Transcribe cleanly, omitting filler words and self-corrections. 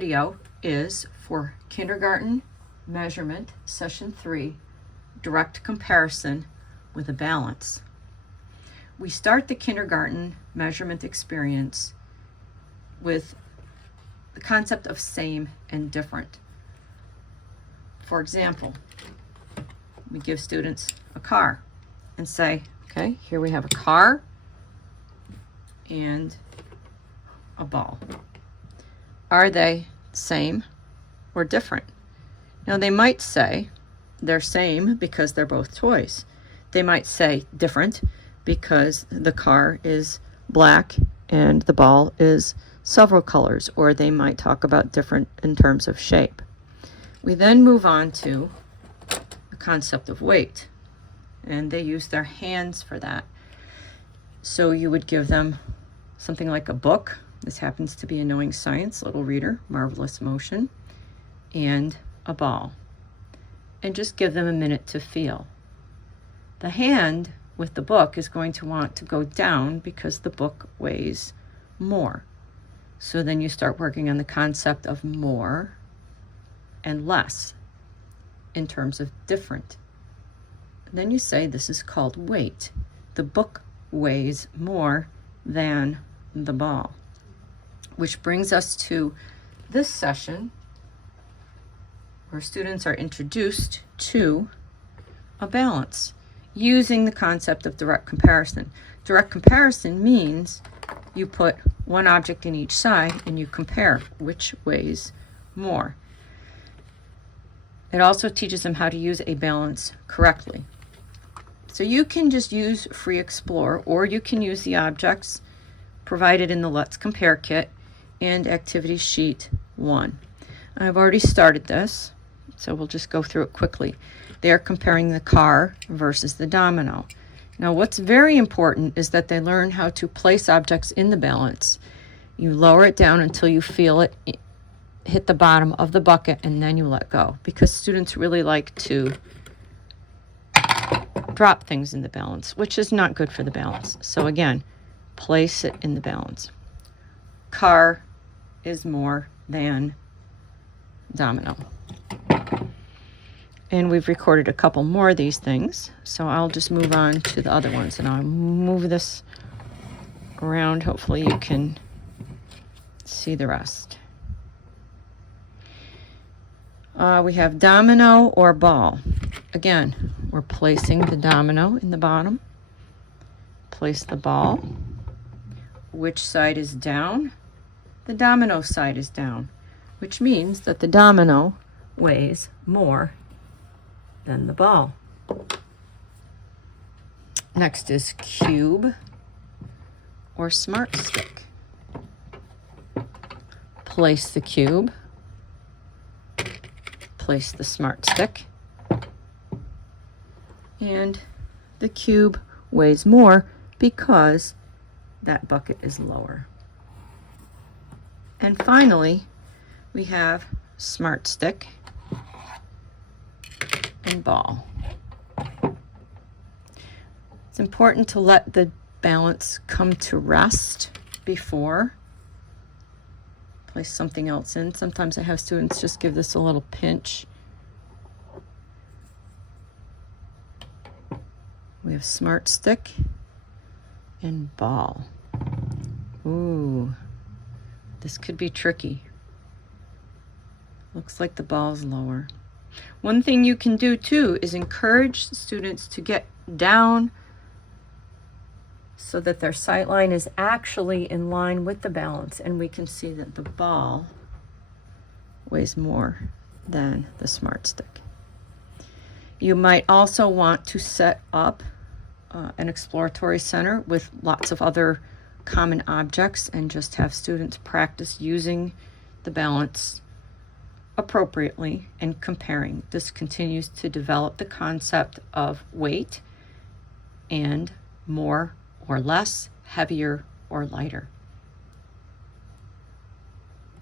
video is for kindergarten measurement, session 3, direct comparison with a balance. We start the kindergarten measurement experience with the concept of same and different. For example, we give students a car and say, okay, here we have a car and a ball. Are they same or different? Now they might say they're same because they're both toys. They might say different because the car is black and the ball is several colors, or they might talk about different in terms of shape. We then move on to the concept of weight, and they use their hands for that. So you would give them something like a book. This happens to be a Knowing Science Little Reader, Marvelous Motion, and a ball. And just give them a minute to feel. The hand with the book is going to want to go down because the book weighs more. So then you start working on the concept of more and less in terms of different. And then you say this is called weight. The book weighs more than the ball. Which brings us to this session where students are introduced to a balance using the concept of direct comparison. Direct comparison means you put one object in each side and you compare which weighs more. It also teaches them how to use a balance correctly. So you can just use Free Explore, or you can use the objects provided in the Let's Compare kit and activity sheet 1. I've already started this, so we'll just go through it quickly. They're comparing the car versus the domino. Now what's very important is that they learn how to place objects in the balance. You lower it down until you feel it hit the bottom of the bucket, and then you let go, because students really like to drop things in the balance, which is not good for the balance. So again, place it in the balance. Car is more than domino. And we've recorded a couple more of these things, so I'll just move on to the other ones, and I'll move this around. Hopefully you can see the rest. We have domino or ball. Again, we're placing the domino in the bottom. Place the ball. Which side is down? The domino side is down, which means that the domino weighs more than the ball. Next is cube or smart stick. Place the cube. Place the smart stick. And the cube weighs more because that bucket is lower. And finally, we have smart stick and ball. It's important to let the balance come to rest before place something else in. Sometimes I have students just give this a little pinch. We have smart stick and ball. Ooh, this could be tricky. Looks like the ball's lower. One thing you can do too is encourage students to get down so that their sight line is actually in line with the balance, and we can see that the ball weighs more than the smart stick. You might also want to set up an exploratory center with lots of other common objects and just have students practice using the balance appropriately and comparing. This continues to develop the concept of weight and more or less, heavier or lighter.